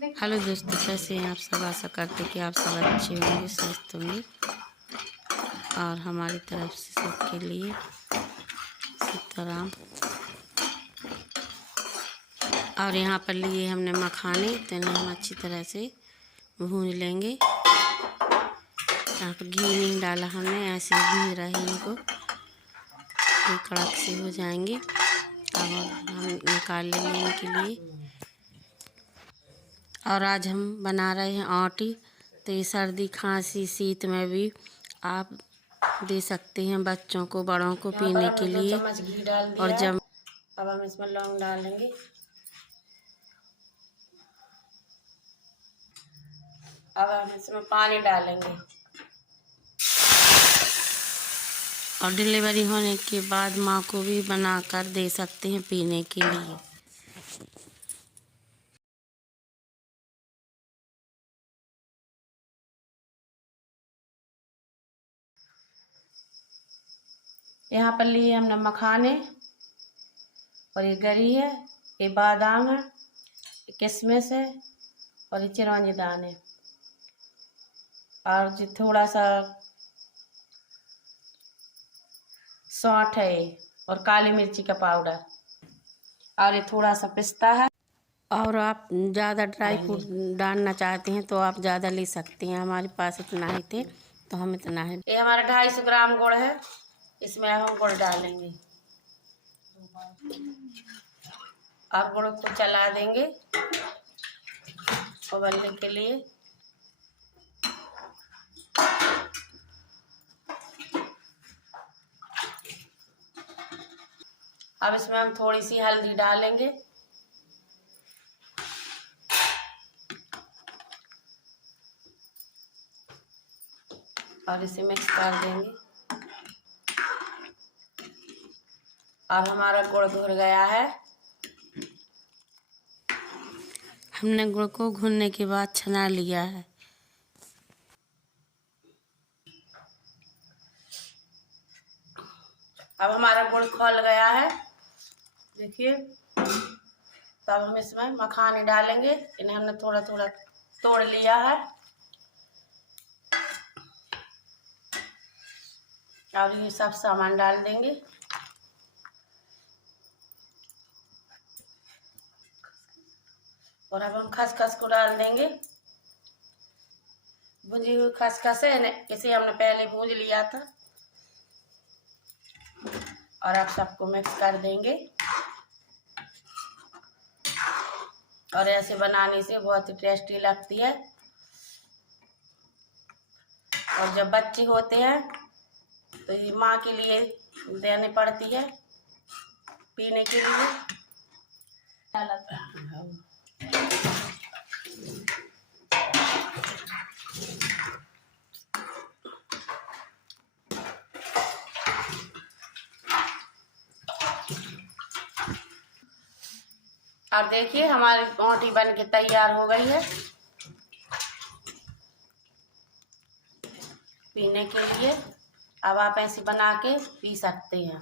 Hello दोस्तों, कैसे हैं आप सब। आशा करते कि आप सब अच्छे होंगे, स्वस्थ होंगे और हमारी तरफ से सबके लिए सीताराम। और यहाँ पर लिए हमने मखाने, तो इन्हें हम अच्छी तरह से भून लेंगे। यहाँ पर घी नहीं डाला हमने, ऐसे ही भून रहे इनको, ये कड़क से हो जाएंगे। अब हम निकाल लेंगे इनके लिए। और आज हम बना रहे हैं आटी, तो ये सर्दी खांसी शीत में भी आप दे सकते हैं बच्चों को, बड़ों को पीने के लिए। 2 चम्मच घी डाल दिया। और जब अब हम इसमें लौंग डालेंगे। अब हम इसमें पानी डालेंगे। और डिलीवरी होने के बाद माँ को भी बनाकर दे सकते हैं पीने के लिए। यहाँ पर लिए हमने मखाने, और ये गरी है, ये बादाम है, ये किशमिश है, और ये चिरौंजी दाने, और जो थोड़ा सा सौंठ है ये, और काली मिर्ची का पाउडर, और ये थोड़ा सा पिस्ता है। और आप ज़्यादा ड्राई फ्रूट डालना चाहते हैं तो आप ज़्यादा ले सकते हैं। हमारे पास इतना ही थे तो हम इतना है। ये हमारा 250 ग्राम गुड़ है, इसमें अब हम गुड़ डालेंगे और गुड़ को चला देंगे उबलने के लिए। अब इसमें हम थोड़ी सी हल्दी डालेंगे, और इसे मिक्स कर देंगे। और हमारा गुड़ घुल गया है। हमने गुड़ को घुलने के बाद छना लिया है। अब हमारा गुड़ खौल गया है, देखिए। तो अब हम इसमें मखाने डालेंगे। इन्हें हमने थोड़ा थोड़ा तोड़ लिया है, और ये सब सामान डाल देंगे। और अब हम खसखस को डाल देंगे। भुंजी हुई खसखस है, इसे हमने पहले भूंज लिया था। और अब सबको मिक्स कर देंगे। और ऐसे बनाने से बहुत ही टेस्टी लगती है। और जब बच्चे होते हैं तो ये माँ के लिए देनी पड़ती है पीने के लिए। और देखिए हमारी आटी बन के तैयार हो गई है पीने के लिए। अब आप ऐसे बना के पी सकते हैं।